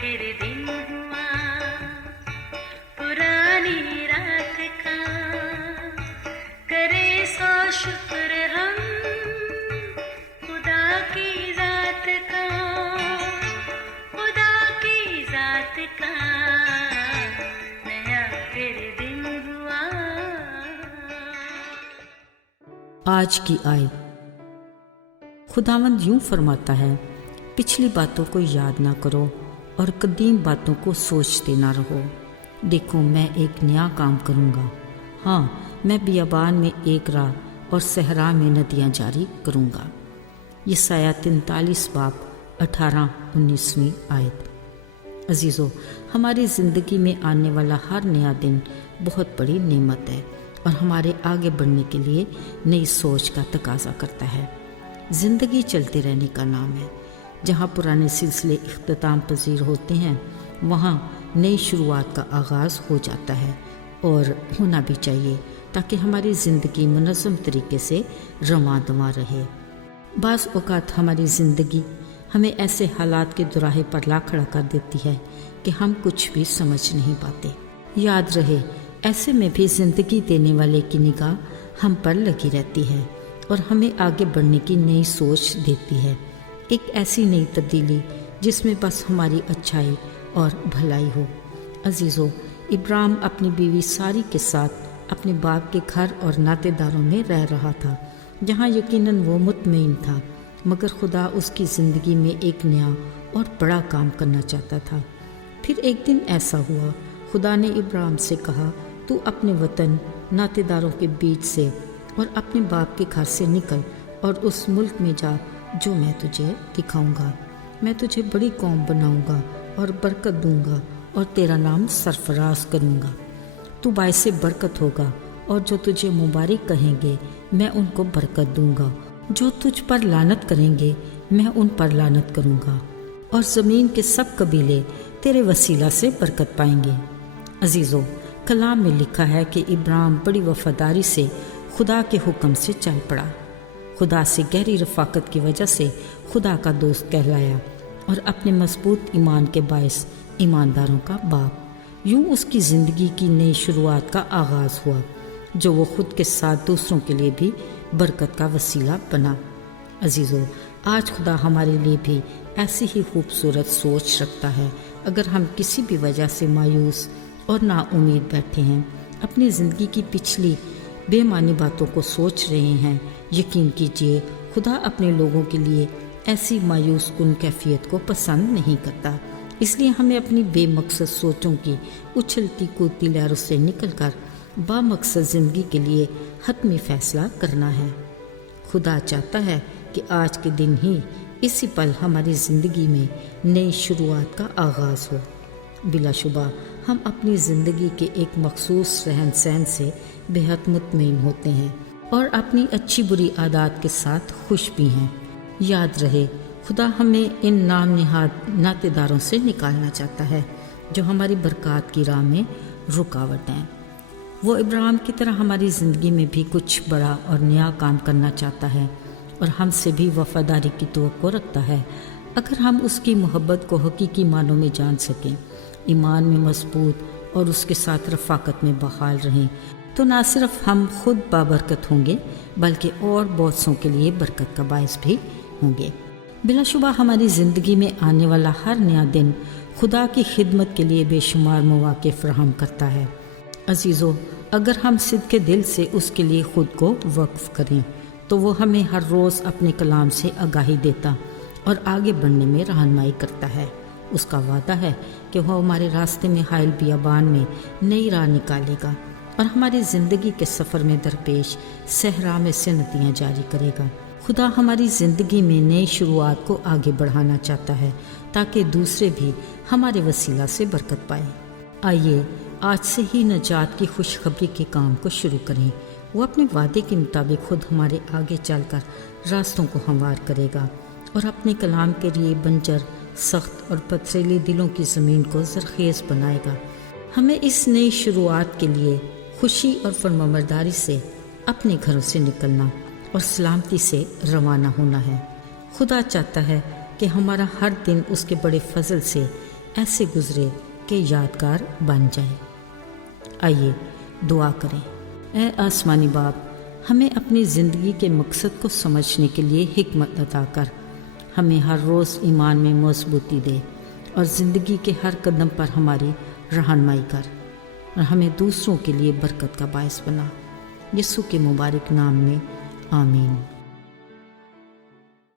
फिर दिन हुआ पुरानी रात का, करे सौ शुक्र हम खुदा की जात का, खुदा की जात का, नया फिर दिन हुआ। आज की आयत। खुदावंद यूं फरमाता है, पिछली बातों को याद ना करो और कदीम बातों को सोचते ना रहो। देखो मैं एक नया काम करूँगा, हाँ मैं बियाबान में एक राह और सहरा में नदियाँ जारी करूँगा। यशायाह 43 बाब 18-19 आयत। अजीज़ों, हमारी ज़िंदगी में आने वाला हर नया दिन बहुत बड़ी नेमत है और हमारे आगे बढ़ने के लिए नई सोच का तकाजा करता है। ज़िंदगी चलते रहने का नाम है। जहाँ पुराने सिलसिले इख्तिताम पजीर होते हैं, वहाँ नई शुरुआत का आगाज़ हो जाता है और होना भी चाहिए, ताकि हमारी ज़िंदगी मुनज़्ज़म तरीके से रवां दवां रहे। बाज़ औक़ात हमारी ज़िंदगी हमें ऐसे हालात के दुराहे पर ला खड़ा कर देती है कि हम कुछ भी समझ नहीं पाते। याद रहे, ऐसे में भी ज़िंदगी देने वाले की निगाह हम पर लगी रहती है और हमें आगे बढ़ने की नई सोच देती है। एक ऐसी नई तब्दीली जिसमें बस हमारी अच्छाई और भलाई हो। अजीज़ों, इब्राहिम अपनी बीवी सारी के साथ अपने बाप के घर और नातेदारों में रह रहा था, जहाँ यकीनन वो मुतमईन था, मगर खुदा उसकी ज़िंदगी में एक नया और बड़ा काम करना चाहता था। फिर एक दिन ऐसा हुआ, खुदा ने इब्राहिम से कहा, तू अपने वतन, नातेदारों के बीच से और अपने बाप के घर से निकल और उस मुल्क में जा जो मैं तुझे दिखाऊंगा। मैं तुझे बड़ी कौम बनाऊंगा और बरकत दूंगा और तेरा नाम सरफराज करूंगा। तू बायसे बरकत होगा और जो तुझे मुबारक कहेंगे मैं उनको बरकत दूंगा। जो तुझ पर लानत करेंगे मैं उन पर लानत करूंगा और ज़मीन के सब कबीले तेरे वसीला से बरकत पाएंगे। अजीज़ों, कलाम में लिखा है कि इब्राहिम बड़ी वफादारी से खुदा के हुक्म से चल पड़ा। खुदा से गहरी रफ़ाकत की वजह से खुदा का दोस्त कहलाया और अपने मजबूत ईमान के बायस ईमानदारों का बाप। यूं उसकी ज़िंदगी की नई शुरुआत का आगाज़ हुआ, जो वो खुद के साथ दूसरों के लिए भी बरकत का वसीला बना। अजीज़ों, आज खुदा हमारे लिए भी ऐसी ही खूबसूरत सोच रखता है। अगर हम किसी भी वजह से मायूस और नाउम्मीद बैठे हैं, अपनी ज़िंदगी की पिछली बेमानी बातों को सोच रहे हैं, यकीन कीजिए खुदा अपने लोगों के लिए ऐसी मायूस कुन कैफियत को पसंद नहीं करता। इसलिए हमें अपनी बेमकसद सोचों की उछलती कूदती लहरों से निकलकर बामकसद ज़िंदगी के लिए हतमी फ़ैसला करना है। खुदा चाहता है कि आज के दिन ही, इसी पल हमारी ज़िंदगी में नई शुरुआत का आगाज़ हो। बिलाशुबा हम अपनी ज़िंदगी के एक मखसूस रहन सहन से बेहद मुतमईन होते हैं और अपनी अच्छी बुरी आदत के साथ खुश भी हैं। याद रहे, खुदा हमें इन नाम निहाद नातेदारों से निकालना चाहता है जो हमारी बरकत की राह में रुकावट हैं। वो इब्राहिम की तरह हमारी ज़िंदगी में भी कुछ बड़ा और नया काम करना चाहता है और हमसे भी वफादारी की तवक्को रखता है। अगर हम उसकी मोहब्बत को हकीकी मानों में जान सकें, ईमान में मजबूत और उसके साथ रफ़ाकत में बहाल रहें, तो ना सिर्फ हम खुद बाबरकत होंगे बल्कि और बहुत सौ के लिए बरकत का बायस भी होंगे। बिलाशुबा हमारी ज़िंदगी में आने वाला हर नया दिन खुदा की खिदमत के लिए बेशुमार मौक़े फराहम करता है। अजीज़ों, अगर हम सिद्क़े दिल से उसके लिए ख़ुद को वक्फ़ करें, तो वो हमें हर रोज़ अपने कलाम से आगाही देता और आगे बढ़ने में रहनुमाई करता है। उसका वादा है कि वह हमारे रास्ते में हायल बियाबान में नई राह निकालेगा और हमारी ज़िंदगी के सफ़र में दरपेश सहरा में से नदियाँ जारी करेगा। खुदा हमारी ज़िंदगी में नई शुरुआत को आगे बढ़ाना चाहता है ताकि दूसरे भी हमारे वसीला से बरकत पाए। आइए आज से ही नजात की खुशखबरी के काम को शुरू करें। वो अपने वादे के मुताबिक खुद हमारे आगे चलकर रास्तों को हमवार करेगा और अपने कलाम के लिए बंजर, सख्त और पथरीली दिलों की ज़मीन को ज़रखेज़ बनाएगा। हमें इस नई शुरुआत के लिए खुशी और फरमाबरदारी से अपने घरों से निकलना और सलामती से रवाना होना है। खुदा चाहता है कि हमारा हर दिन उसके बड़े फजल से ایسے گزرے کہ یادگار بن جائے۔ آئیے دعا کریں۔ اے آسمانی باپ، ہمیں اپنی زندگی کے مقصد کو سمجھنے کے لیے حکمت عطا کر، ہمیں ہر روز ایمان میں مضبوطی دے اور زندگی کے ہر قدم پر ہماری رہنمائی کر، اور ہمیں دوسروں کے لیے برکت کا باعث بنا۔ یسوع کے مبارک نام میں آمین۔